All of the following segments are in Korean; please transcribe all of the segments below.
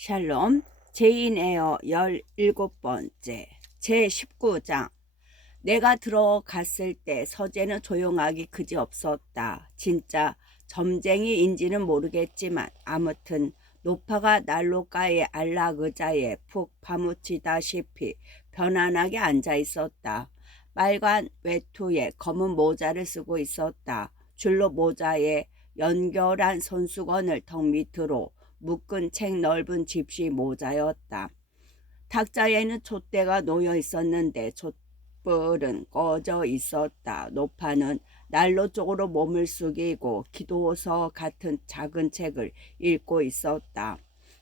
샬롬 제인에어 17번째 제19장. 내가 들어갔을 때 서재는 조용하기 그지없었다. 진짜 점쟁이인지는 모르겠지만 아무튼 노파가 난로가에 안락 의자에 푹 파묻히다시피 편안하게 앉아 있었다. 빨간 외투에 검은 모자를 쓰고 있었다. 줄로 모자에 연결한 손수건을 턱 밑으로 묶은 책 넓은 집시 모자였다. 탁자에는 촛대가 놓여 있었는데 촛불은 꺼져 있었다. 노파는 난로 쪽으로 몸을 숙이고 기도서 같은 작은 책을 읽고 있었다.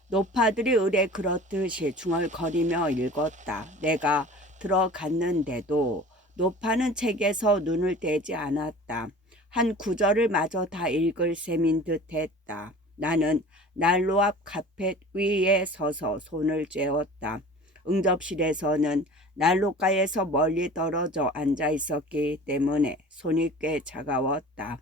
노파들이 을에 그렇듯이 중얼거리며 읽었다. 내가 들어갔는데도 노파는 책에서 눈을 떼지 않았다. 한 구절을 마저 다 읽을 셈인 듯했다. 나는 난로 앞 카펫 위에 서서 손을 쬐었다. 응접실에서는 난로가에서 멀리 떨어져 앉아 있었기 때문에 손이 꽤 차가웠다.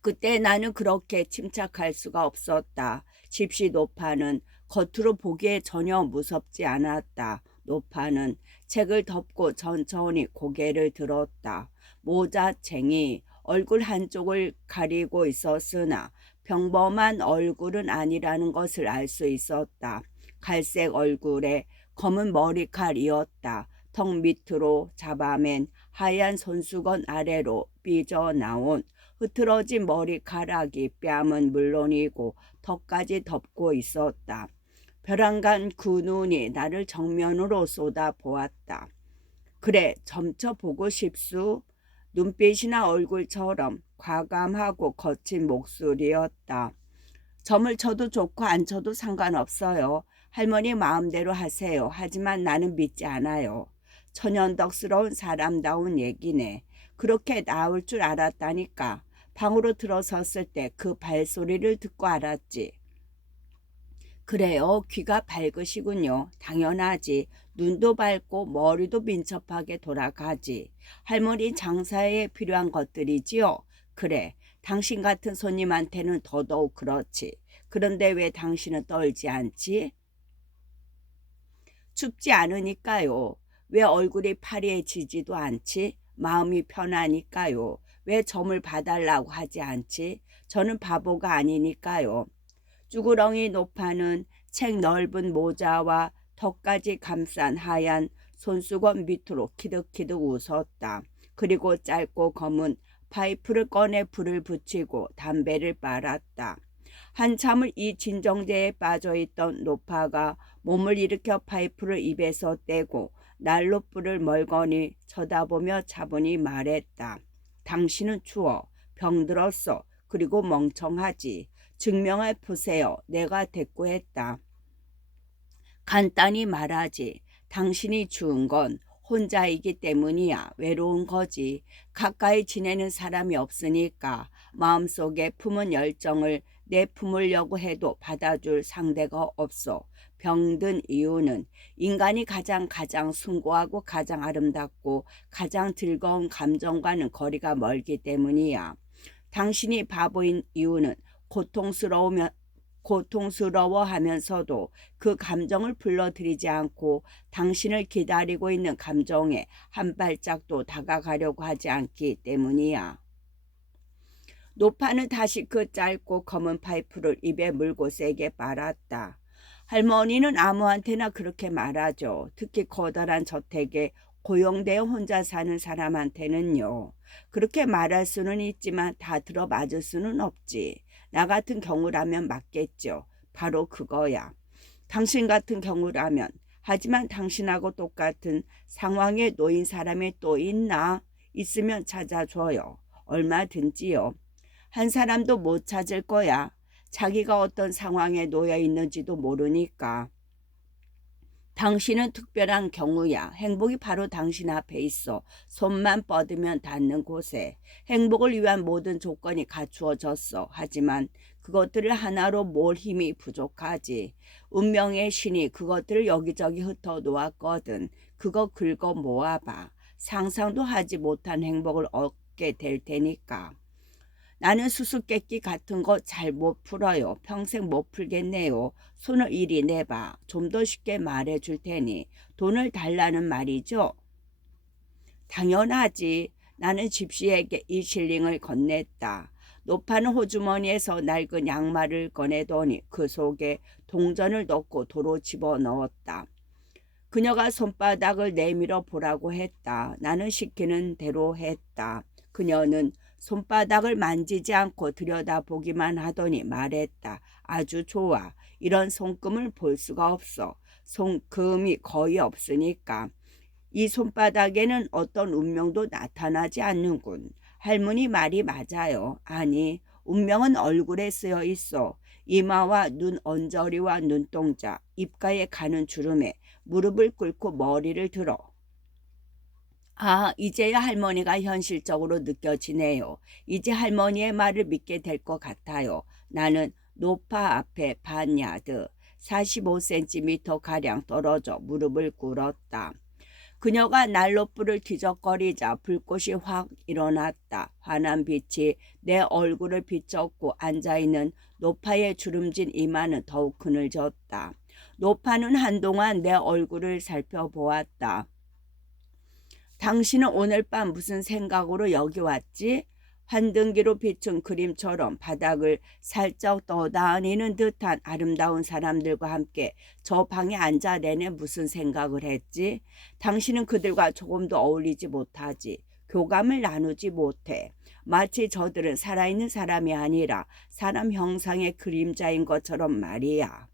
그때 나는 그렇게 침착할 수가 없었다. 집시 노파는 겉으로 보기에 전혀 무섭지 않았다. 노파는 책을 덮고 천천히 고개를 들었다. 모자챙이 얼굴 한쪽을 가리고 있었으나 평범한 얼굴은 아니라는 것을 알 수 있었다. 갈색 얼굴에 검은 머리칼이었다. 턱 밑으로 잡아맨 하얀 손수건 아래로 삐져나온 흐트러진 머리카락이 뺨은 물론이고 턱까지 덮고 있었다. 벼랑간 그 눈이 나를 정면으로 쏟아보았다. 그래, 점쳐 보고 싶수? 눈빛이나 얼굴처럼 과감하고 거친 목소리였다. 점을 쳐도 좋고 안 쳐도 상관없어요. 할머니 마음대로 하세요. 하지만 나는 믿지 않아요. 천연덕스러운 사람다운 얘기네. 그렇게 나올 줄 알았다니까. 방으로 들어섰을 때 그 발소리를 듣고 알았지. 그래요. 귀가 밝으시군요. 당연하지. 눈도 밝고 머리도 민첩하게 돌아가지. 할머니 장사에 필요한 것들이지요. 그래. 당신 같은 손님한테는 더더욱 그렇지. 그런데 왜 당신은 떨지 않지? 춥지 않으니까요. 왜 얼굴이 파리해지지도 않지? 마음이 편하니까요. 왜 점을 봐달라고 하지 않지? 저는 바보가 아니니까요. 쭈구렁이 노파는 책 넓은 모자와 턱까지 감싼 하얀 손수건 밑으로 키득키득 웃었다. 그리고 짧고 검은 파이프를 꺼내 불을 붙이고 담배를 빨았다. 한참을 이 진정대에 빠져있던 노파가 몸을 일으켜 파이프를 입에서 떼고 난로불을 멀거니 쳐다보며 차분히 말했다. 당신은 추워. 병들었어. 그리고 멍청하지. 증명해 보세요. 내가 대꾸했다. 간단히 말하지. 당신이 추운 건 혼자이기 때문이야. 외로운 거지. 가까이 지내는 사람이 없으니까 마음속에 품은 열정을 내품으려고 해도 받아줄 상대가 없어. 병든 이유는 인간이 가장 숭고하고 가장 아름답고 가장 즐거운 감정과는 거리가 멀기 때문이야. 당신이 바보인 이유는 고통스러워하면서도 그 감정을 불러들이지 않고 당신을 기다리고 있는 감정에 한 발짝도 다가가려고 하지 않기 때문이야. 노파는 다시 그 짧고 검은 파이프를 입에 물고 세게 빨았다. 할머니는 아무한테나 그렇게 말하죠. 특히 커다란 저택에 고용되어 혼자 사는 사람한테는요. 그렇게 말할 수는 있지만 다 들어맞을 수는 없지. 나 같은 경우라면 맞겠죠. 바로 그거야. 당신 같은 경우라면. 하지만 당신하고 똑같은 상황에 놓인 사람이 또 있나? 있으면 찾아줘요. 얼마든지요. 한 사람도 못 찾을 거야. 자기가 어떤 상황에 놓여 있는지도 모르니까. 당신은 특별한 경우야. 행복이 바로 당신 앞에 있어. 손만 뻗으면 닿는 곳에. 행복을 위한 모든 조건이 갖추어졌어. 하지만 그것들을 하나로 몰 힘이 부족하지. 운명의 신이 그것들을 여기저기 흩어 놓았거든. 그거 긁어 모아봐. 상상도 하지 못한 행복을 얻게 될 테니까. 나는 수수께끼 같은 거 잘 못 풀어요. 평생 못 풀겠네요. 손을 이리 내봐. 좀 더 쉽게 말해 줄 테니. 돈을 달라는 말이죠. 당연하지. 나는 집시에게 이 실링을 건넸다. 노파는 호주머니에서 낡은 양말을 꺼내더니 그 속에 동전을 넣고 도로 집어넣었다. 그녀가 손바닥을 내밀어 보라고 했다. 나는 시키는 대로 했다. 그녀는 손바닥을 만지지 않고 들여다보기만 하더니 말했다. 아주 좋아. 이런 손금을 볼 수가 없어. 손금이 거의 없으니까. 이 손바닥에는 어떤 운명도 나타나지 않는군. 할머니 말이 맞아요. 아니, 운명은 얼굴에 쓰여 있어. 이마와 눈 언저리와 눈동자, 입가에 가는 주름에 무릎을 꿇고 머리를 들어. 아, 이제야 할머니가 현실적으로 느껴지네요. 이제 할머니의 말을 믿게 될 것 같아요. 나는 노파 앞에 반야드, 45cm 가량 떨어져 무릎을 꿇었다. 그녀가 난로불을 뒤적거리자 불꽃이 확 일어났다. 환한 빛이 내 얼굴을 비쳤고 앉아있는 노파의 주름진 이마는 더욱 그늘졌다. 노파는 한동안 내 얼굴을 살펴보았다. 당신은 오늘 밤 무슨 생각으로 여기 왔지? 환등기로 비춘 그림처럼 바닥을 살짝 떠다니는 듯한 아름다운 사람들과 함께 저 방에 앉아 내내 무슨 생각을 했지? 당신은 그들과 조금도 어울리지 못하지. 교감을 나누지 못해. 마치 저들은 살아있는 사람이 아니라 사람 형상의 그림자인 것처럼 말이야.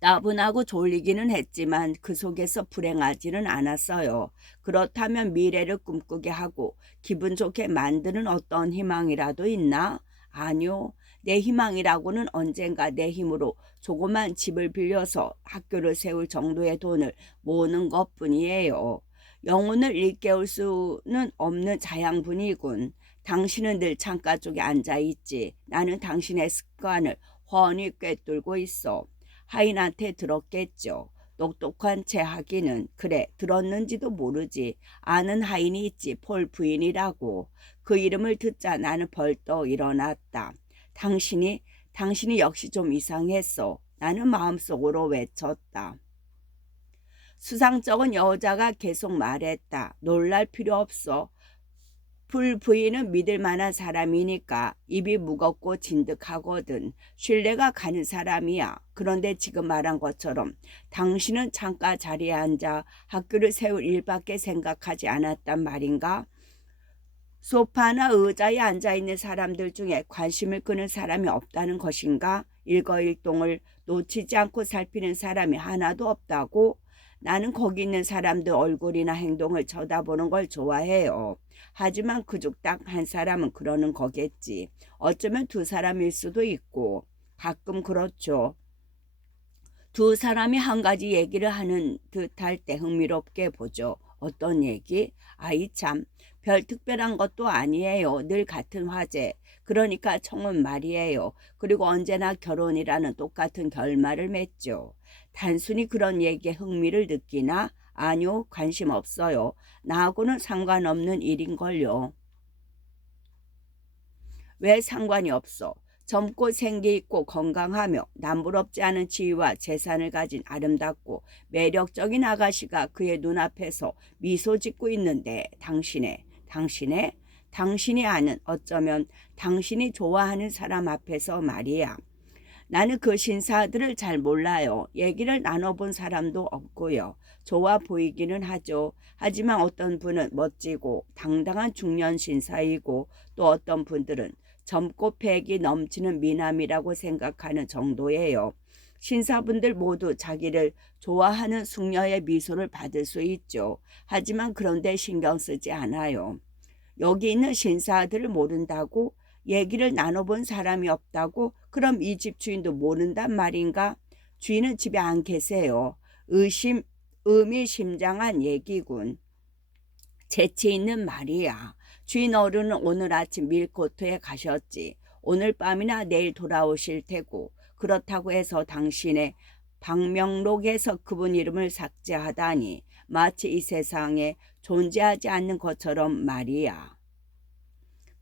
따분하고 졸리기는 했지만 그 속에서 불행하지는 않았어요. 그렇다면 미래를 꿈꾸게 하고 기분 좋게 만드는 어떤 희망이라도 있나? 아니요. 내 희망이라고는 언젠가 내 힘으로 조그만 집을 빌려서 학교를 세울 정도의 돈을 모으는 것뿐이에요. 영혼을 일깨울 수는 없는 자양분이군. 당신은 늘 창가 쪽에 앉아있지. 나는 당신의 습관을 훤히 꿰뚫고 있어. 하인한테 들었겠죠. 똑똑한 제 하기는 그래 들었는지도 모르지. 아는 하인이 있지. 폴 부인이라고. 그 이름을 듣자 나는 벌떡 일어났다. 당신이 역시 좀 이상했어. 나는 마음속으로 외쳤다. 수상쩍은 여자가 계속 말했다. 놀랄 필요 없어. 폴 부인은 믿을 만한 사람이니까 입이 무겁고 진득하거든. 신뢰가 가는 사람이야. 그런데 지금 말한 것처럼 당신은 창가 자리에 앉아 학교를 세울 일밖에 생각하지 않았단 말인가? 소파나 의자에 앉아있는 사람들 중에 관심을 끄는 사람이 없다는 것인가? 일거일동을 놓치지 않고 살피는 사람이 하나도 없다고? 나는 거기 있는 사람들 얼굴이나 행동을 쳐다보는 걸 좋아해요. 하지만 그중 딱 한 사람은 그러는 거겠지. 어쩌면 두 사람일 수도 있고. 가끔 그렇죠. 두 사람이 한 가지 얘기를 하는 듯할 때 흥미롭게 보죠. 어떤 얘기? 아이 참, 별 특별한 것도 아니에요. 늘 같은 화제. 그러니까 총은 말이에요. 그리고 언제나 결혼이라는 똑같은 결말을 맺죠. 단순히 그런 얘기에 흥미를 느끼나? 아니요, 관심 없어요. 나하고는 상관없는 일인걸요. 왜 상관이 없어? 젊고 생기 있고 건강하며 남부럽지 않은 지위와 재산을 가진 아름답고 매력적인 아가씨가 그의 눈앞에서 미소 짓고 있는데 당신이 아는 어쩌면 당신이 좋아하는 사람 앞에서 말이야. 나는 그 신사들을 잘 몰라요. 얘기를 나눠본 사람도 없고요. 좋아 보이기는 하죠. 하지만 어떤 분은 멋지고 당당한 중년 신사이고 또 어떤 분들은 젊고 패기 넘치는 미남이라고 생각하는 정도예요. 신사분들 모두 자기를 좋아하는 숙녀의 미소를 받을 수 있죠. 하지만 그런데 신경 쓰지 않아요. 여기 있는 신사들을 모른다고? 얘기를 나눠본 사람이 없다고? 그럼 이 집 주인도 모른단 말인가? 주인은 집에 안 계세요. 의미심장한 얘기군. 재치 있는 말이야. 주인 어른은 오늘 아침 밀코트에 가셨지. 오늘 밤이나 내일 돌아오실 테고. 그렇다고 해서 당신의 방명록에서 그분 이름을 삭제하다니 마치 이 세상에 존재하지 않는 것처럼 말이야.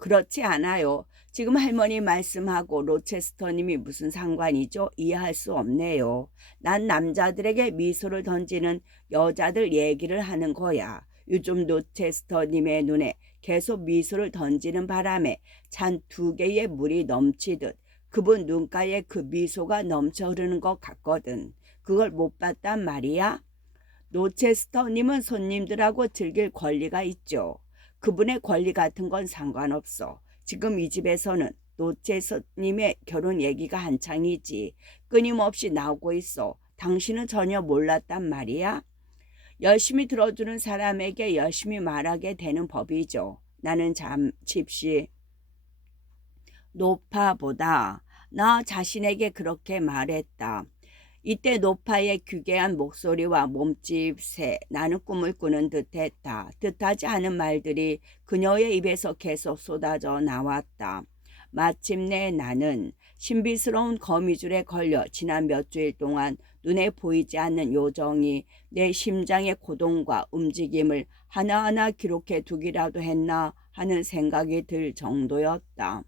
그렇지 않아요. 지금 할머니 말씀하고 로체스터님이 무슨 상관이죠? 이해할 수 없네요. 난 남자들에게 미소를 던지는 여자들 얘기를 하는 거야. 요즘 로체스터님의 눈에 계속 미소를 던지는 바람에 잔 2개의 물이 넘치듯 그분 눈가에 그 미소가 넘쳐 흐르는 것 같거든. 그걸 못 봤단 말이야? 로체스터님은 손님들하고 즐길 권리가 있죠. 그분의 권리 같은 건 상관없어. 지금 이 집에서는 로체스터님의 결혼 얘기가 한창이지. 끊임없이 나오고 있어. 당신은 전혀 몰랐단 말이야? 열심히 들어주는 사람에게 열심히 말하게 되는 법이죠. 나는 잠시 노파보다 나 자신에게 그렇게 말했다. 이때 노파의 귀괴한 목소리와 몸짓에 나는 꿈을 꾸는 듯했다. 뜻하지 않은 말들이 그녀의 입에서 계속 쏟아져 나왔다. 마침내 나는 신비스러운 거미줄에 걸려 지난 몇 주일 동안 눈에 보이지 않는 요정이 내 심장의 고동과 움직임을 하나하나 기록해 두기라도 했나 하는 생각이 들 정도였다.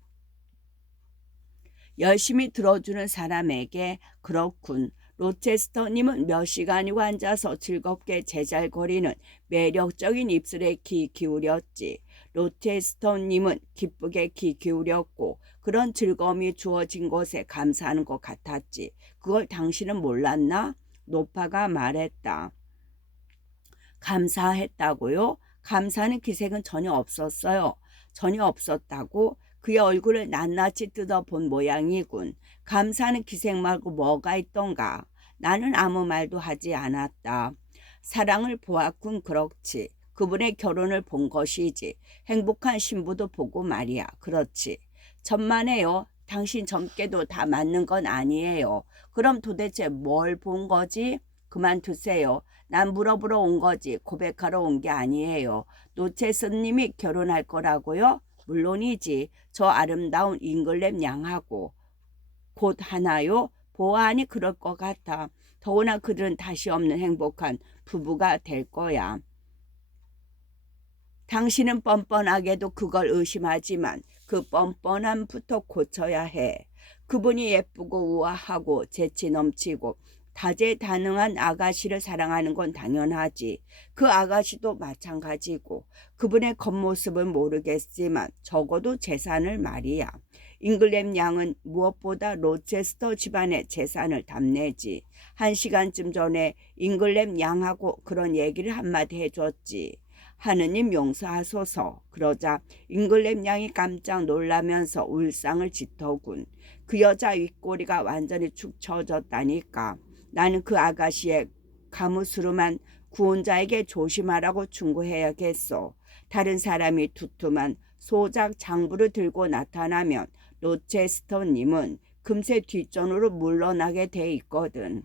열심히 들어주는 사람에게 그렇군. 로체스터님은 몇 시간이고 앉아서 즐겁게 제잘거리는 매력적인 입술에 귀 기울였지. 로체스터님은 기쁘게 귀 기울였고 그런 즐거움이 주어진 것에 감사하는 것 같았지. 그걸 당신은 몰랐나? 노파가 말했다. 감사했다고요? 감사하는 기색은 전혀 없었어요. 전혀 없었다고? 그의 얼굴을 낱낱이 뜯어본 모양이군. 감사하는 기색 말고 뭐가 있던가. 나는 아무 말도 하지 않았다. 사랑을 보았군. 그렇지. 그분의 결혼을 본 것이지. 행복한 신부도 보고 말이야. 그렇지. 천만에요. 당신 젊게도 다 맞는 건 아니에요. 그럼 도대체 뭘 본 거지? 그만두세요. 난 물어보러 온 거지 고백하러 온 게 아니에요. 노체스님이 결혼할 거라고요? 물론이지. 저 아름다운 잉글랩 양하고. 곧 하나요? 보아하니 그럴 것 같아. 더구나 그들은 다시 없는 행복한 부부가 될 거야. 당신은 뻔뻔하게도 그걸 의심하지만 그 뻔뻔함부터 고쳐야 해. 그분이 예쁘고 우아하고 재치 넘치고 다재다능한 아가씨를 사랑하는 건 당연하지. 그 아가씨도 마찬가지고 그분의 겉모습은 모르겠지만 적어도 재산을 말이야. 잉글랩 양은 무엇보다 로체스터 집안의 재산을 담내지. 1시간쯤 전에 잉글랩 양하고 그런 얘기를 한마디 해줬지. 하느님 용서하소서. 그러자 잉글랩 양이 깜짝 놀라면서 울상을 짙더군. 그 여자 윗꼬리가 완전히 축 처졌다니까. 나는 그 아가씨의 가무스름한 구혼자에게 조심하라고 충고해야겠어. 다른 사람이 두툼한 소작 장부를 들고 나타나면 로체스터님은 금세 뒷전으로 물러나게 돼 있거든.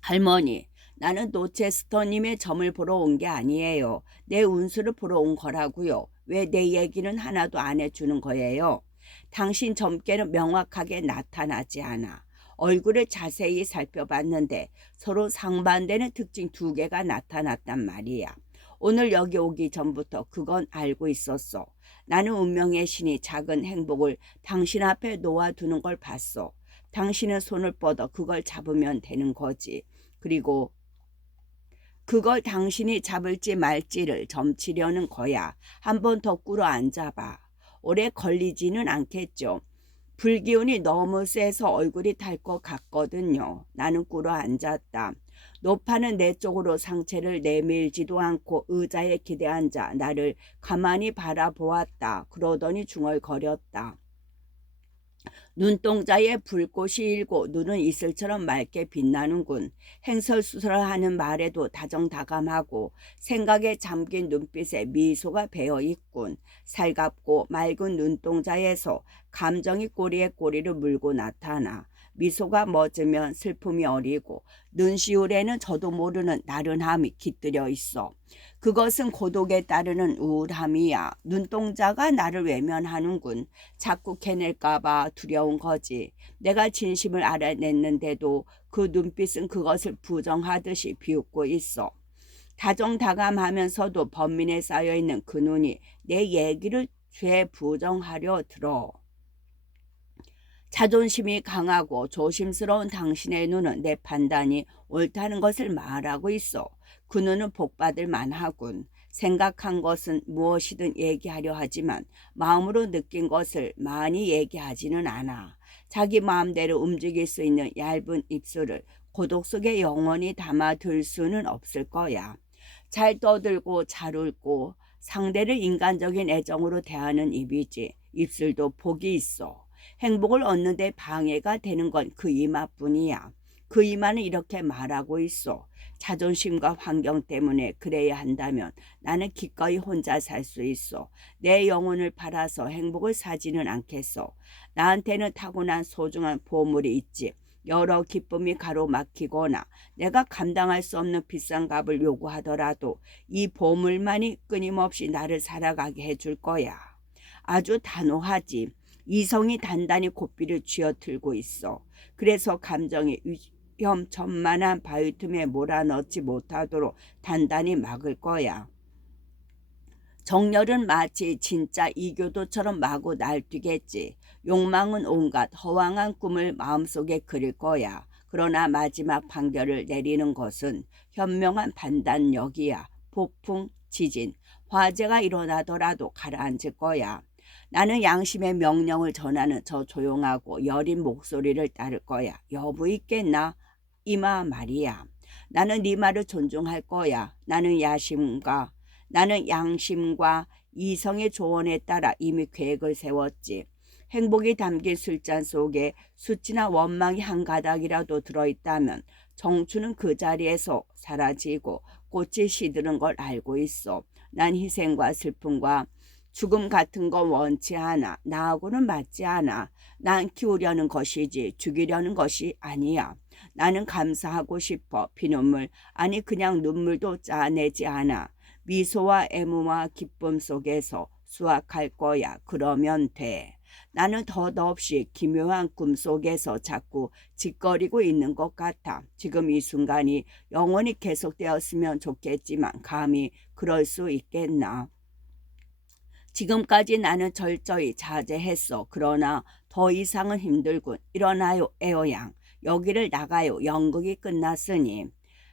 할머니, 나는 로체스터님의 점을 보러 온 게 아니에요. 내 운수를 보러 온 거라고요. 왜 내 얘기는 하나도 안 해주는 거예요? 당신 점괘는 명확하게 나타나지 않아. 얼굴을 자세히 살펴봤는데 서로 상반되는 특징 2개가 나타났단 말이야. 오늘 여기 오기 전부터 그건 알고 있었어. 나는 운명의 신이 작은 행복을 당신 앞에 놓아두는 걸 봤어. 당신은 손을 뻗어 그걸 잡으면 되는 거지. 그리고 그걸 당신이 잡을지 말지를 점치려는 거야. 한 번 더 꿇어 앉아봐. 오래 걸리지는 않겠죠. 불기운이 너무 세서 얼굴이 탈 것 같거든요. 나는 꿇어 앉았다. 노파는 내 쪽으로 상체를 내밀지도 않고 의자에 기대앉아 나를 가만히 바라보았다. 그러더니 중얼거렸다. 눈동자에 불꽃이 일고 눈은 이슬처럼 맑게 빛나는군. 행설수설하는 말에도 다정다감하고 생각에 잠긴 눈빛에 미소가 배어있군. 살갑고 맑은 눈동자에서 감정이 꼬리에 꼬리를 물고 나타나. 미소가 멎으면 슬픔이 어리고 눈시울에는 저도 모르는 나른함이 깃들여 있어. 그것은 고독에 따르는 우울함이야. 눈동자가 나를 외면하는군. 자꾸 캐낼까봐 두려운 거지. 내가 진심을 알아냈는데도 그 눈빛은 그것을 부정하듯이 비웃고 있어. 다정다감하면서도 번민에 쌓여있는 그 눈이 내 얘기를 죄부정하려 들어. 자존심이 강하고 조심스러운 당신의 눈은 내 판단이 옳다는 것을 말하고 있어. 그 눈은 복받을 만하군. 생각한 것은 무엇이든 얘기하려 하지만 마음으로 느낀 것을 많이 얘기하지는 않아. 자기 마음대로 움직일 수 있는 얇은 입술을 고독 속에 영원히 담아둘 수는 없을 거야. 잘 떠들고 잘 웃고 상대를 인간적인 애정으로 대하는 입이지. 입술도 복이 있어. 행복을 얻는 데 방해가 되는 건 그 이마뿐이야. 그 이마는 이렇게 말하고 있어. 자존심과 환경 때문에 그래야 한다면 나는 기꺼이 혼자 살 수 있어. 내 영혼을 팔아서 행복을 사지는 않겠어. 나한테는 타고난 소중한 보물이 있지. 여러 기쁨이 가로막히거나 내가 감당할 수 없는 비싼 값을 요구하더라도 이 보물만이 끊임없이 나를 살아가게 해줄 거야. 아주 단호하지. 이성이 단단히 고삐를 쥐어들고 있어. 그래서 감정이 위험천만한 바위 틈에 몰아넣지 못하도록 단단히 막을 거야. 정열은 마치 진짜 이교도처럼 마구 날뛰겠지. 욕망은 온갖 허황한 꿈을 마음속에 그릴 거야. 그러나 마지막 판결을 내리는 것은 현명한 판단력이야. 폭풍, 지진, 화재가 일어나더라도 가라앉을 거야. 나는 양심의 명령을 전하는 저 조용하고 여린 목소리를 따를 거야. 여부 있겠나? 이마 말이야. 나는 네 말을 존중할 거야. 나는 양심과 이성의 조언에 따라 이미 계획을 세웠지. 행복이 담긴 술잔 속에 수치나 원망이 한 가닥이라도 들어있다면 정추는 그 자리에서 사라지고 꽃이 시드는 걸 알고 있어. 난 희생과 슬픔과 죽음 같은 건 원치 않아. 나하고는 맞지 않아. 난 키우려는 것이지 죽이려는 것이 아니야. 나는 감사하고 싶어. 피눈물, 아니 그냥 눈물도 짜내지 않아. 미소와 애무와 기쁨 속에서 수확할 거야. 그러면 돼. 나는 덧없이 기묘한 꿈 속에서 자꾸 짓거리고 있는 것 같아. 지금 이 순간이 영원히 계속되었으면 좋겠지만 감히 그럴 수 있겠나. 지금까지 나는 철저히 자제했어. 그러나 더 이상은 힘들군. 일어나요, 에어양. 여기를 나가요. 연극이 끝났으니.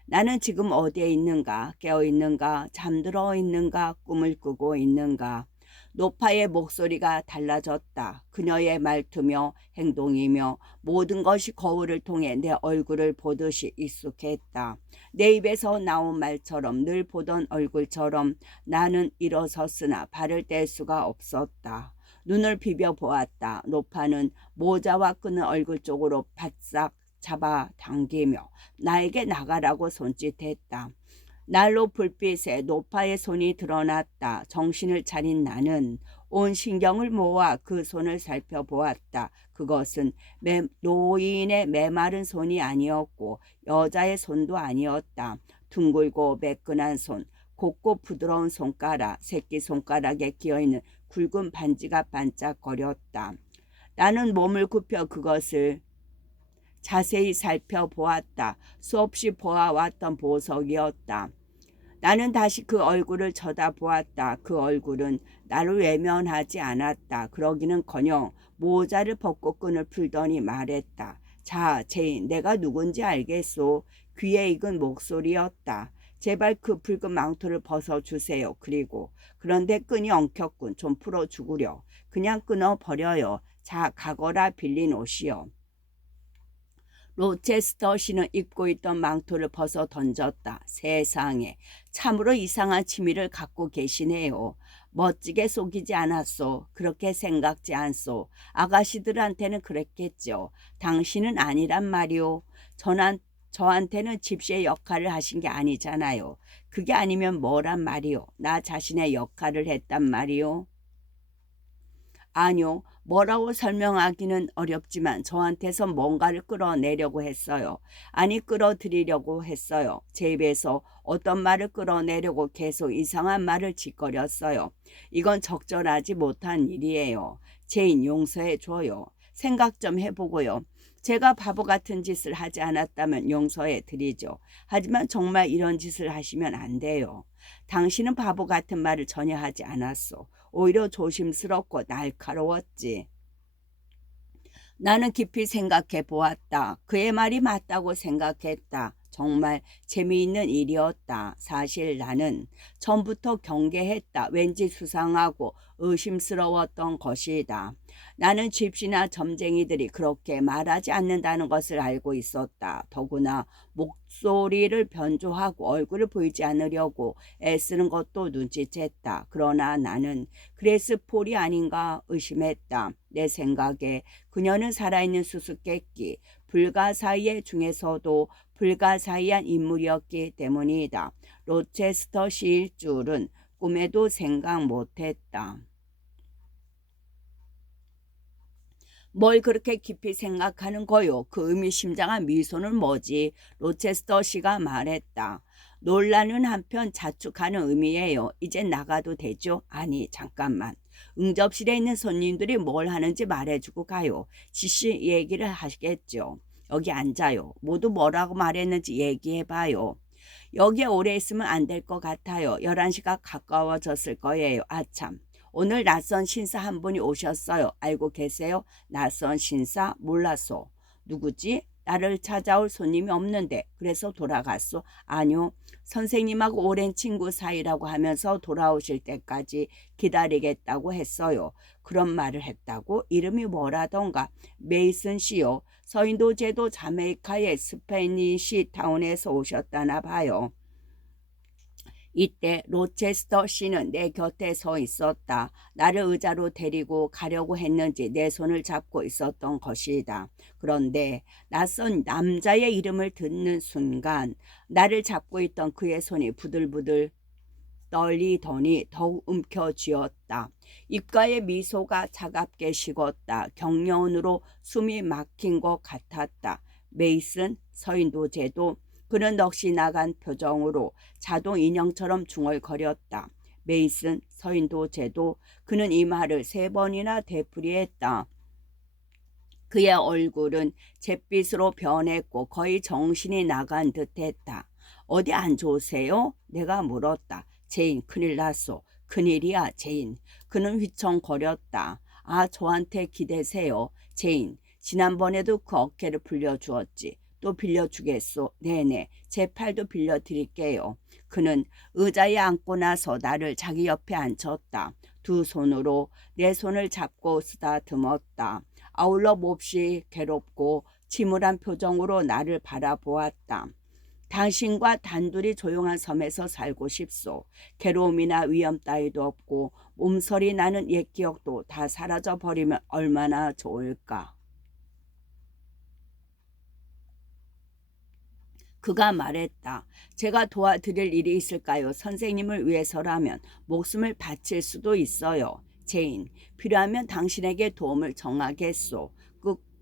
나는 지금 어디에 있는가? 깨어 있는가? 잠들어 있는가? 꿈을 꾸고 있는가? 노파의 목소리가 달라졌다. 그녀의 말투며 행동이며 모든 것이 거울을 통해 내 얼굴을 보듯이 익숙했다. 내 입에서 나온 말처럼 늘 보던 얼굴처럼 나는 일어섰으나 발을 뗄 수가 없었다. 눈을 비벼보았다. 노파는 모자와 끄는 얼굴 쪽으로 바싹 잡아당기며 나에게 나가라고 손짓했다. 난로 불빛에 노파의 손이 드러났다. 정신을 차린 나는 온 신경을 모아 그 손을 살펴보았다. 그것은 노인의 메마른 손이 아니었고 여자의 손도 아니었다. 둥글고 매끈한 손, 곱고 부드러운 손가락, 새끼손가락에 끼어있는 굵은 반지가 반짝거렸다. 나는 몸을 굽혀 그것을 자세히 살펴보았다. 수없이 보아왔던 보석이었다. 나는 다시 그 얼굴을 쳐다보았다. 그 얼굴은 나를 외면하지 않았다. 그러기는커녕 모자를 벗고 끈을 풀더니 말했다. 자, 제인, 내가 누군지 알겠소? 귀에 익은 목소리였다. 제발 그 붉은 망토를 벗어주세요. 그런데 끈이 엉켰군. 좀 풀어주구려. 그냥 끊어버려요. 자, 가거라 빌린 옷이요. 로체스터 씨는 입고 있던 망토를 벗어 던졌다. 세상에, 참으로 이상한 취미를 갖고 계시네요. 멋지게 속이지 않았소. 그렇게 생각지 않소. 아가씨들한테는 그랬겠죠. 당신은 아니란 말이오. 저한테는 집시의 역할을 하신 게 아니잖아요. 그게 아니면 뭐란 말이오. 나 자신의 역할을 했단 말이오. 아니요. 뭐라고 설명하기는 어렵지만 저한테서 뭔가를 끌어내려고 했어요. 아니, 끌어들이려고 했어요. 제 입에서 어떤 말을 끌어내려고 계속 이상한 말을 짓거렸어요. 이건 적절하지 못한 일이에요. 제인, 용서해줘요. 생각 좀 해보고요. 제가 바보 같은 짓을 하지 않았다면 용서해 드리죠. 하지만 정말 이런 짓을 하시면 안 돼요. 당신은 바보 같은 말을 전혀 하지 않았어. 오히려 조심스럽고 날카로웠지. 나는 깊이 생각해 보았다. 그의 말이 맞다고 생각했다. 정말 재미있는 일이었다. 사실 나는 처음부터 경계했다. 왠지 수상하고 의심스러웠던 것이다. 나는 집시나 점쟁이들이 그렇게 말하지 않는다는 것을 알고 있었다. 더구나 목소리를 변조하고 얼굴을 보이지 않으려고 애쓰는 것도 눈치챘다. 그러나 나는 그레스 폴이 아닌가 의심했다. 내 생각에 그녀는 살아있는 수수께끼, 불가사의 중에서도 불가사의한 인물이었기 때문이다. 로체스터 시일 줄은 꿈에도 생각 못했다. 뭘 그렇게 깊이 생각하는 거요? 그 의미심장한 미소는 뭐지? 로체스터 씨가 말했다. 놀라는 한편 자축하는 의미예요. 이제 나가도 되죠? 아니, 잠깐만. 응접실에 있는 손님들이 뭘 하는지 말해주고 가요. 지시 얘기를 하시겠죠. 여기 앉아요. 모두 뭐라고 말했는지 얘기해봐요. 여기에 오래 있으면 안 될 것 같아요. 11시가 가까워졌을 거예요. 아참. 오늘 낯선 신사 한 분이 오셨어요. 알고 계세요? 낯선 신사? 몰랐어. 누구지? 나를 찾아올 손님이 없는데 그래서 돌아갔어? 아니요. 선생님하고 오랜 친구 사이라고 하면서 돌아오실 때까지 기다리겠다고 했어요. 그런 말을 했다고? 이름이 뭐라던가? 메이슨 씨요. 서인도 제도 자메이카의 스페니시 타운에서 오셨다나 봐요. 이때 로체스터 씨는 내 곁에 서 있었다. 나를 의자로 데리고 가려고 했는지 내 손을 잡고 있었던 것이다. 그런데 낯선 남자의 이름을 듣는 순간 나를 잡고 있던 그의 손이 부들부들 떨리더니 더욱 움켜쥐었다. 입가에 미소가 차갑게 식었다. 경련으로 숨이 막힌 것 같았다. 메이슨, 서인도 제도 그는 넋이 나간 표정으로 자동 인형처럼 중얼거렸다. 메이슨, 서인도 제도 그는 이 말을 3번이나 되풀이했다. 그의 얼굴은 잿빛으로 변했고 거의 정신이 나간 듯했다. 어디 안 좋으세요? 내가 물었다. 제인, 큰일 났소. 큰일이야, 제인. 그는 휘청거렸다. 아, 저한테 기대세요. 제인, 지난번에도 그 어깨를 빌려주었지. 또 빌려주겠소. 네네, 제 팔도 빌려드릴게요. 그는 의자에 앉고 나서 나를 자기 옆에 앉혔다. 두 손으로 내 손을 잡고 쓰다듬었다. 아울러 몹시 괴롭고 침울한 표정으로 나를 바라보았다. 당신과 단둘이 조용한 섬에서 살고 싶소. 괴로움이나 위험 따위도 없고 몸서리 나는 옛 기억도 다 사라져 버리면 얼마나 좋을까. 그가 말했다. 제가 도와드릴 일이 있을까요? 선생님을 위해서라면 목숨을 바칠 수도 있어요. 제인, 필요하면 당신에게 도움을 청하겠소.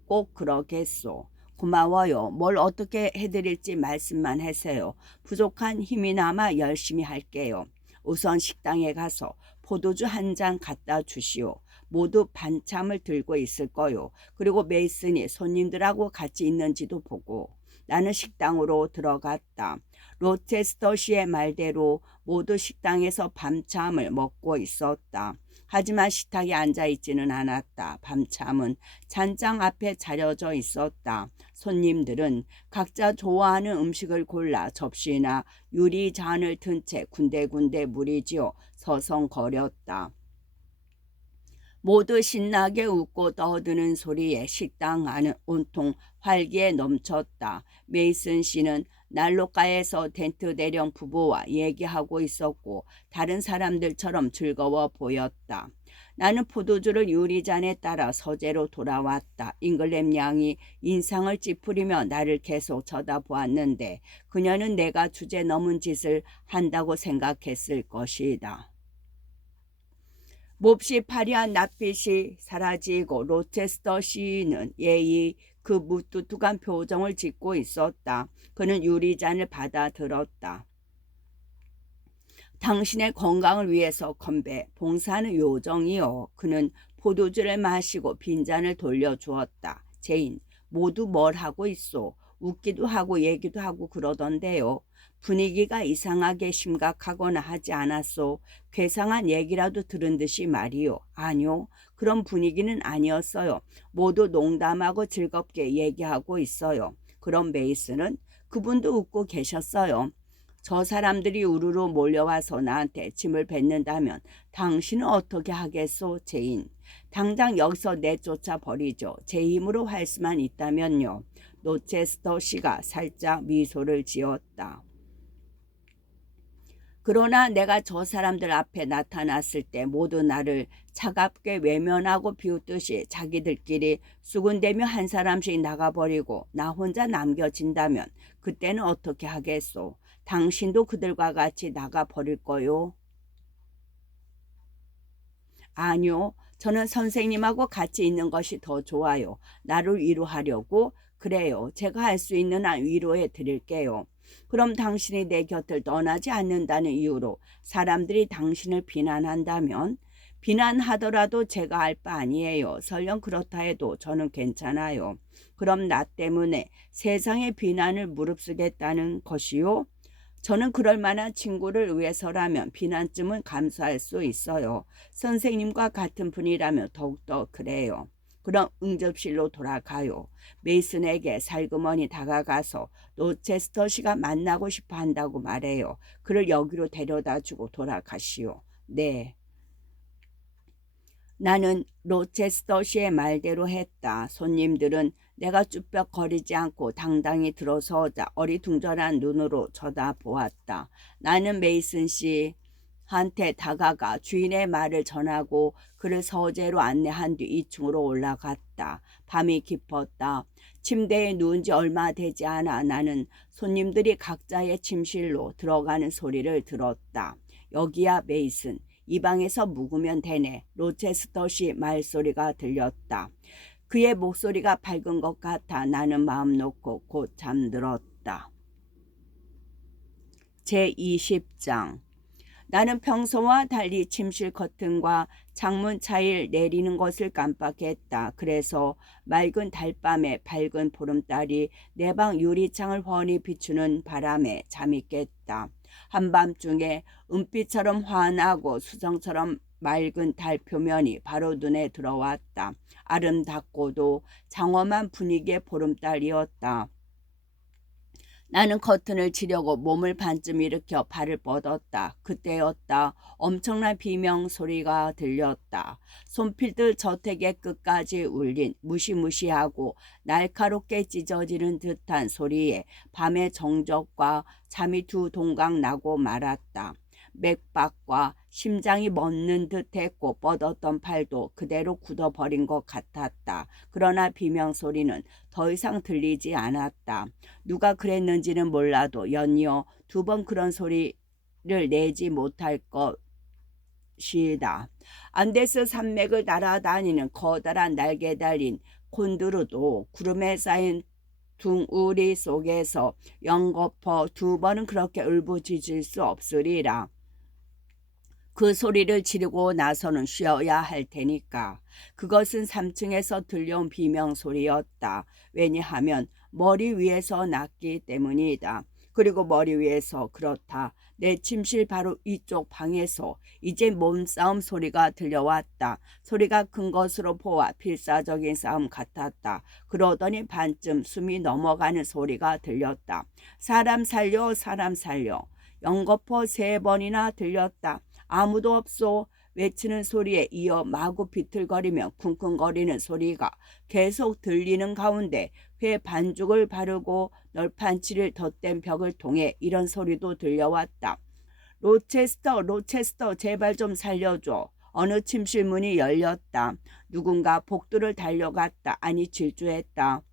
꼭 그러겠소. 고마워요. 뭘 어떻게 해드릴지 말씀만 하세요. 부족한 힘이나마 열심히 할게요. 우선 식당에 가서 포도주 한 잔 갖다 주시오. 모두 반참을 들고 있을 거요. 그리고 메이슨이 손님들하고 같이 있는지도 보고. 나는 식당으로 들어갔다. 로체스터 씨의 말대로 모두 식당에서 밤참을 먹고 있었다. 하지만 식탁에 앉아있지는 않았다. 밤참은 찬장 앞에 차려져 있었다. 손님들은 각자 좋아하는 음식을 골라 접시나 유리잔을 든 채 군데군데 무리지어 서성거렸다. 모두 신나게 웃고 떠드는 소리에 식당 안은 온통 활기에 넘쳤다. 메이슨 씨는 난로가에서 텐트 대령 부부와 얘기하고 있었고 다른 사람들처럼 즐거워 보였다. 나는 포도주를 유리잔에 따라 서재로 돌아왔다. 잉글램 양이 인상을 찌푸리며 나를 계속 쳐다보았는데 그녀는 내가 주제 넘은 짓을 한다고 생각했을 것이다. 몹시 파리한 낯빛이 사라지고 로체스터 씨는 예의 그 무뚝뚝한 표정을 짓고 있었다. 그는 유리잔을 받아들었다. 당신의 건강을 위해서 건배, 봉사하는 요정이요. 그는 포도주를 마시고 빈잔을 돌려주었다. 제인, 모두 뭘 하고 있소? 웃기도 하고 얘기도 하고 그러던데요. 분위기가 이상하게 심각하거나 하지 않았소. 괴상한 얘기라도 들은 듯이 말이요. 아니요. 그런 분위기는 아니었어요. 모두 농담하고 즐겁게 얘기하고 있어요. 그럼 메이슨은 그분도 웃고 계셨어요. 저 사람들이 우르르 몰려와서 나한테 짐을 뱉는다면 당신은 어떻게 하겠소, 제인? 당장 여기서 내쫓아 버리죠. 제 힘으로 할 수만 있다면요. 노체스터 씨가 살짝 미소를 지었다. 그러나 내가 저 사람들 앞에 나타났을 때 모두 나를 차갑게 외면하고 비웃듯이 자기들끼리 수군대며 한 사람씩 나가버리고 나 혼자 남겨진다면 그때는 어떻게 하겠소? 당신도 그들과 같이 나가버릴 거요? 아니요. 저는 선생님하고 같이 있는 것이 더 좋아요. 나를 위로하려고. 그래요. 제가 할 수 있는 한 위로해 드릴게요. 그럼 당신이 내 곁을 떠나지 않는다는 이유로 사람들이 당신을 비난한다면 비난하더라도 제가 알 바 아니에요. 설령 그렇다 해도 저는 괜찮아요. 그럼 나 때문에 세상의 비난을 무릅쓰겠다는 것이요? 저는 그럴 만한 친구를 위해서라면 비난쯤은 감수할 수 있어요. 선생님과 같은 분이라면 더욱더 그래요. 그럼 응접실로 돌아가요. 메이슨에게 살그머니 다가가서 노체스터 씨가 만나고 싶어 한다고 말해요. 그를 여기로 데려다 주고 돌아가시오. 네. 나는 로체스터 씨의 말대로 했다. 손님들은 내가 쭈뼛거리지 않고 당당히 들어서자 어리둥절한 눈으로 쳐다보았다. 나는 메이슨 씨한테 다가가 주인의 말을 전하고 그를 서재로 안내한 뒤 2층으로 올라갔다. 밤이 깊었다. 침대에 누운 지 얼마 되지 않아 나는 손님들이 각자의 침실로 들어가는 소리를 들었다. 여기야 메이슨. 이 방에서 묵으면 되네. 로체스터 씨 말소리가 들렸다. 그의 목소리가 밝은 것 같아 나는 마음 놓고 곧 잠들었다. 제20장. 나는 평소와 달리 침실 커튼과 창문 차일 내리는 것을 깜빡했다. 그래서 맑은 달밤에 밝은 보름달이 내 방 유리창을 훤히 비추는 바람에 잠이 깼다. 한밤중에 은빛처럼 환하고 수정처럼 맑은 달 표면이 바로 눈에 들어왔다. 아름답고도 장엄한 분위기의 보름달이었다. 나는 커튼을 치려고 몸을 반쯤 일으켜 발을 뻗었다. 그때였다. 엄청난 비명 소리가 들렸다. 손필들 저택의 끝까지 울린 무시무시하고 날카롭게 찢어지는 듯한 소리에 밤의 정적과 잠이 두 동강 나고 말았다. 맥박과 심장이 멎는 듯했고 뻗었던 팔도 그대로 굳어버린 것 같았다. 그러나 비명소리는 더 이상 들리지 않았다. 누가 그랬는지는 몰라도 연이어 2번 그런 소리를 내지 못할 것이다. 안데스 산맥을 날아다니는 커다란 날개 달린 콘드르도 구름에 쌓인 둥우리 속에서 연거퍼 2번은 그렇게 울부짖을 수 없으리라. 그 소리를 지르고 나서는 쉬어야 할 테니까. 그것은 3층에서 들려온 비명소리였다. 왜냐하면 머리 위에서 났기 때문이다. 그리고 머리 위에서 그렇다. 내 침실 바로 이쪽 방에서 이제 몸싸움 소리가 들려왔다. 소리가 큰 것으로 보아 필사적인 싸움 같았다. 그러더니 반쯤 숨이 넘어가는 소리가 들렸다. 사람 살려, 사람 살려. 연거포 3번이나 들렸다. 아무도 없소. 외치는 소리에 이어 마구 비틀거리며 쿵쿵거리는 소리가 계속 들리는 가운데 회 반죽을 바르고 널판치를 덧댄 벽을 통해 이런 소리도 들려왔다. 로체스터, 로체스터, 제발 좀 살려줘. 어느 침실 문이 열렸다. 누군가 복도를 달려갔다. 아니 질주했다.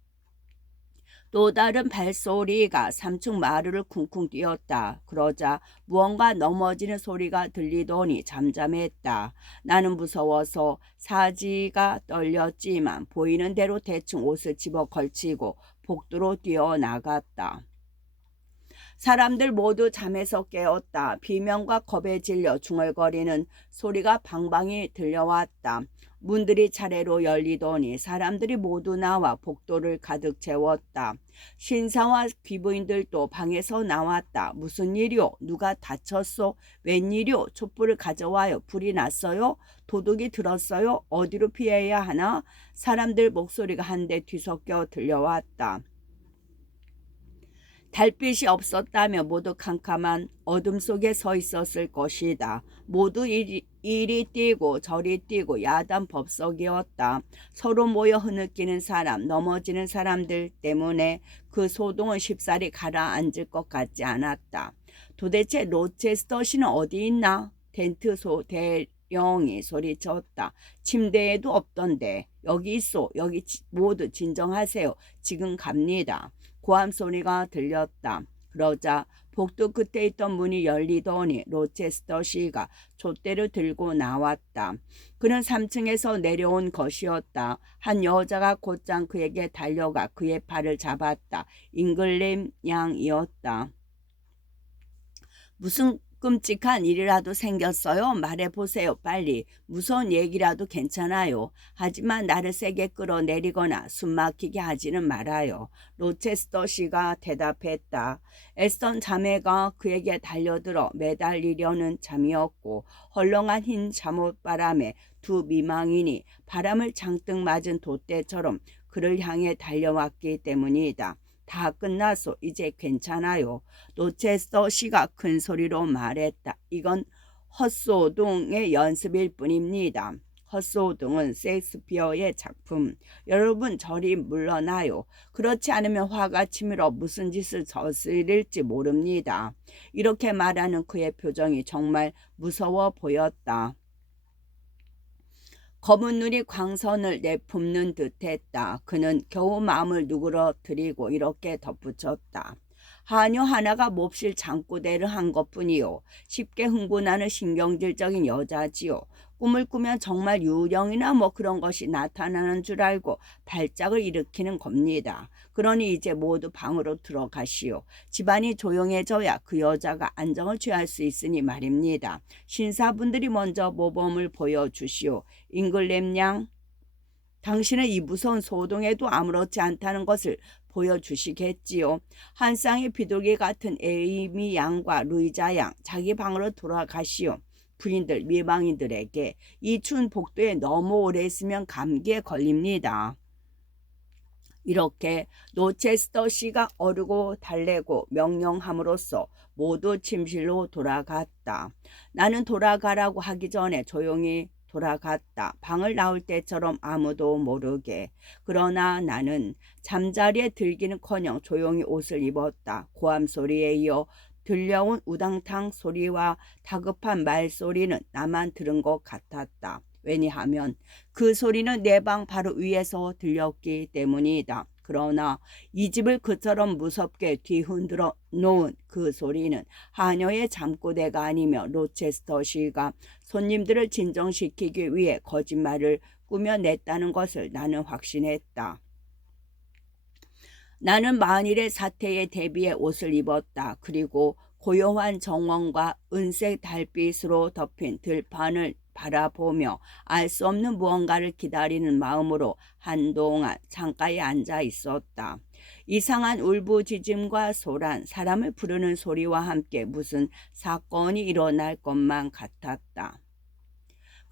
또 다른 발소리가 3층 마루를 쿵쿵 뛰었다. 그러자 무언가 넘어지는 소리가 들리더니 잠잠했다. 나는 무서워서 사지가 떨렸지만 보이는 대로 대충 옷을 집어 걸치고 복도로 뛰어나갔다. 사람들 모두 잠에서 깨었다. 비명과 겁에 질려 중얼거리는 소리가 방방이 들려왔다. 문들이 차례로 열리더니 사람들이 모두 나와 복도를 가득 채웠다. 신사와 귀부인들도 방에서 나왔다. 무슨 일이오? 누가 다쳤소? 웬일이오? 촛불을 가져와요. 불이 났어요? 도둑이 들었어요? 어디로 피해야 하나? 사람들 목소리가 한데 뒤섞여 들려왔다. 달빛이 없었다며 모두 캄캄한 어둠 속에 서 있었을 것이다. 모두 이리 뛰고 저리 뛰고 야단 법석이었다. 서로 모여 흐느끼는 사람, 넘어지는 사람들 때문에 그 소동은 쉽사리 가라앉을 것 같지 않았다. 도대체 로체스터 씨는 어디 있나? 덴트 대령이 소리쳤다. 침대에도 없던데. 여기 있소. 여기 모두 진정하세요. 지금 갑니다. 고함 소리가 들렸다. 그러자 복도 끝에 있던 문이 열리더니 로체스터 씨가 촛대를 들고 나왔다. 그는 3층에서 내려온 것이었다. 한 여자가 곧장 그에게 달려가 그의 팔을 잡았다. 잉글램 양이었다. 무슨 끔찍한 일이라도 생겼어요? 말해보세요. 빨리. 무서운 얘기라도 괜찮아요. 하지만 나를 세게 끌어내리거나 숨막히게 하지는 말아요. 로체스터 씨가 대답했다. 애써 자매가 그에게 달려들어 매달리려는 잠이었고 헐렁한 흰 잠옷바람에 두 미망인이 바람을 장뜩 맞은 돛대처럼 그를 향해 달려왔기 때문이다. 다 끝났소. 이제 괜찮아요. 로체스터 씨가 큰 소리로 말했다. 이건 헛소동의 연습일 뿐입니다. 헛소동은 셰익스피어의 작품. 여러분 저리 물러나요. 그렇지 않으면 화가 치밀어 무슨 짓을 저지를지 모릅니다. 이렇게 말하는 그의 표정이 정말 무서워 보였다. 검은 눈이 광선을 내뿜는 듯했다. 그는 겨우 마음을 누그러뜨리고 이렇게 덧붙였다. 하녀 하나가 몹실 장구대를 한 것뿐이요. 쉽게 흥분하는 신경질적인 여자지요. 꿈을 꾸면 정말 유령이나 뭐 그런 것이 나타나는 줄 알고 발작을 일으키는 겁니다. 그러니 이제 모두 방으로 들어가시오. 집안이 조용해져야 그 여자가 안정을 취할 수 있으니 말입니다. 신사분들이 먼저 모범을 보여주시오. 잉글램 양, 당신은 이 무서운 소동에도 아무렇지 않다는 것을 보여주시겠지요. 한 쌍의 비둘기 같은 에이미 양과 루이자 양, 자기 방으로 돌아가시오. 부인들, 미망인들에게 이 추운 복도에 너무 오래 있으면 감기에 걸립니다. 이렇게 로체스터 씨가 어르고 달래고 명령함으로써 모두 침실로 돌아갔다. 나는 돌아가라고 하기 전에 조용히 돌아갔다. 방을 나올 때처럼 아무도 모르게. 그러나 나는 잠자리에 들기는커녕 조용히 옷을 입었다. 고함 소리에 이어 들려온 우당탕 소리와 다급한 말소리는 나만 들은 것 같았다. 왜냐하면 그 소리는 내 방 바로 위에서 들렸기 때문이다. 그러나 이 집을 그처럼 무섭게 뒤흔들어 놓은 그 소리는 하녀의 잠꼬대가 아니며 로체스터 씨가 손님들을 진정시키기 위해 거짓말을 꾸며냈다는 것을 나는 확신했다. 나는 만일의 사태에 대비해 옷을 입었다. 그리고 고요한 정원과 은색 달빛으로 덮인 들판을 바라보며 알 수 없는 무언가를 기다리는 마음으로 한동안 창가에 앉아 있었다. 이상한 울부짖음과 소란, 사람을 부르는 소리와 함께 무슨 사건이 일어날 것만 같았다.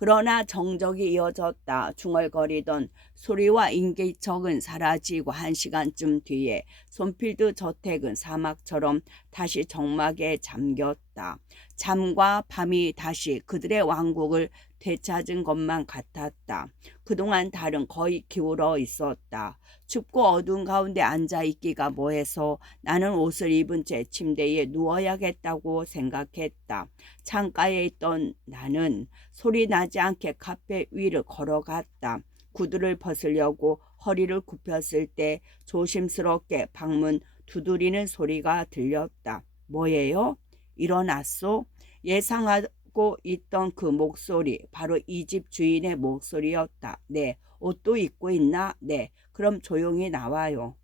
그러나 정적이 이어졌다. 중얼거리던 소리와 인기척은 사라지고 1시간쯤 뒤에 손필드 저택은 사막처럼 다시 정막에 잠겼다. 잠과 밤이 다시 그들의 왕국을 되찾은 것만 같았다. 그동안 달은 거의 기울어 있었다. 춥고 어두운 가운데 앉아있기가 뭐해서 나는 옷을 입은 채 침대에 누워야겠다고 생각했다. 창가에 있던 나는 소리 나지 않게 카페 위를 걸어갔다. 구두를 벗으려고 허리를 굽혔을 때 조심스럽게 방문 두드리는 소리가 들렸다. 뭐예요? 일어났소? 예상하고 있던 그 목소리, 바로 이 집 주인의 목소리였다. 네. 옷도 입고 있나? 네. 그럼 조용히 나와요.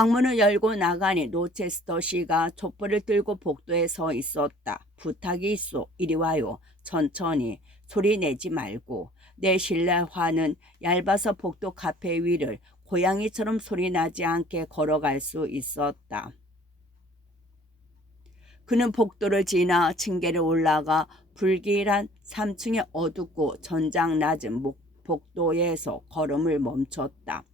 방문을 열고 나가니 로체스터 씨가 촛불을 들고 복도에 서 있었다. 부탁이 있어. 이리 와요. 천천히. 소리 내지 말고. 내 실내화는 얇아서 복도 카페 위를 고양이처럼 소리 나지 않게 걸어갈 수 있었다. 그는 복도를 지나 층계를 올라가 불길한 3층의 어둡고 전장 낮은 복도에서 걸음을 멈췄다.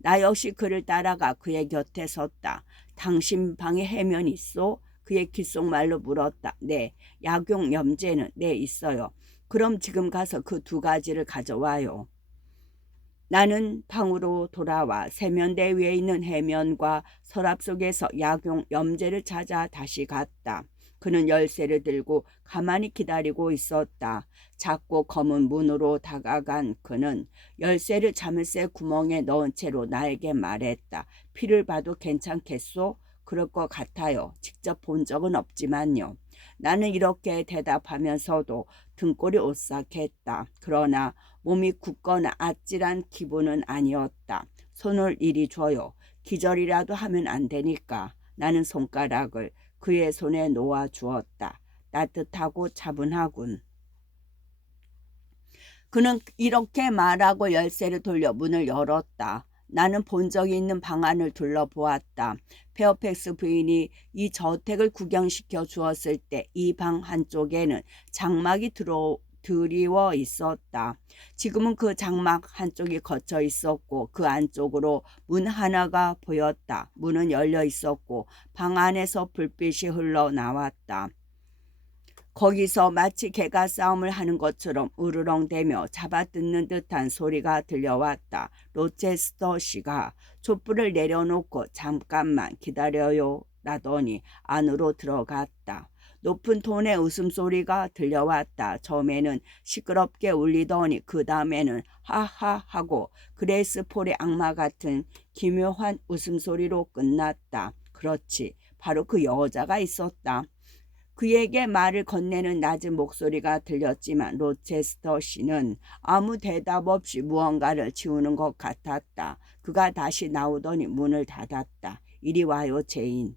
나 역시 그를 따라가 그의 곁에 섰다. 당신 방에 해면 있어? 그의 귓속말로 물었다. 네. 약용 염제는 네 있어요. 그럼 지금 가서 그 두 가지를 가져와요. 나는 방으로 돌아와 세면대 위에 있는 해면과 서랍 속에서 약용 염제를 찾아 다시 갔다. 그는 열쇠를 들고 가만히 기다리고 있었다. 작고 검은 문으로 다가간 그는 열쇠를 자물쇠 구멍에 넣은 채로 나에게 말했다. 피를 봐도 괜찮겠소? 그럴 것 같아요. 직접 본 적은 없지만요. 나는 이렇게 대답하면서도 등골이 오싹했다. 그러나 몸이 굳거나 아찔한 기분은 아니었다. 손을 이리 줘요. 기절이라도 하면 안 되니까. 나는 손가락을 그의 손에 놓아 주었다. 따뜻하고 차분하군. 그는 이렇게 말하고 열쇠를 돌려 문을 열었다. 나는 본 적이 있는 방 안을 둘러보았다. 페어팩스 부인이 이 저택을 구경시켜 주었을 때 이 방 한쪽에는 장막이 드리워 있었다. 지금은 그 장막 한쪽이 걷혀 있었고 그 안쪽으로 문 하나가 보였다. 문은 열려 있었고 방 안에서 불빛이 흘러나왔다. 거기서 마치 개가 싸움을 하는 것처럼 으르렁대며 잡아뜯는 듯한 소리가 들려왔다. 로체스터 씨가 촛불을 내려놓고 잠깐만 기다려요 라더니 안으로 들어갔다. 높은 톤의 웃음소리가 들려왔다. 처음에는 시끄럽게 울리더니 그 다음에는 하하 하고 그레이스 폴의 악마 같은 기묘한 웃음소리로 끝났다. 그렇지. 바로 그 여자가 있었다. 그에게 말을 건네는 낮은 목소리가 들렸지만 로체스터 씨는 아무 대답 없이 무언가를 지우는 것 같았다. 그가 다시 나오더니 문을 닫았다. 이리 와요, 제인.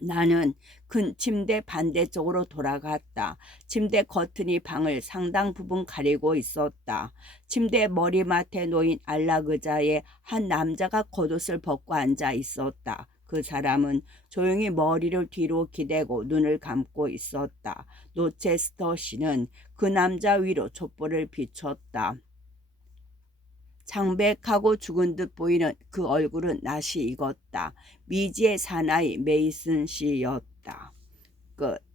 나는 큰 침대 반대쪽으로 돌아갔다. 침대 커튼이 방을 상당 부분 가리고 있었다. 침대 머리맡에 놓인 안락의자에 한 남자가 겉옷을 벗고 앉아 있었다. 그 사람은 조용히 머리를 뒤로 기대고 눈을 감고 있었다. 로체스터 씨는 그 남자 위로 촛불을 비췄다. 창백하고 죽은 듯 보이는 그 얼굴은 낯이 익었다. 미지의 사나이 메이슨 씨였다. 끝.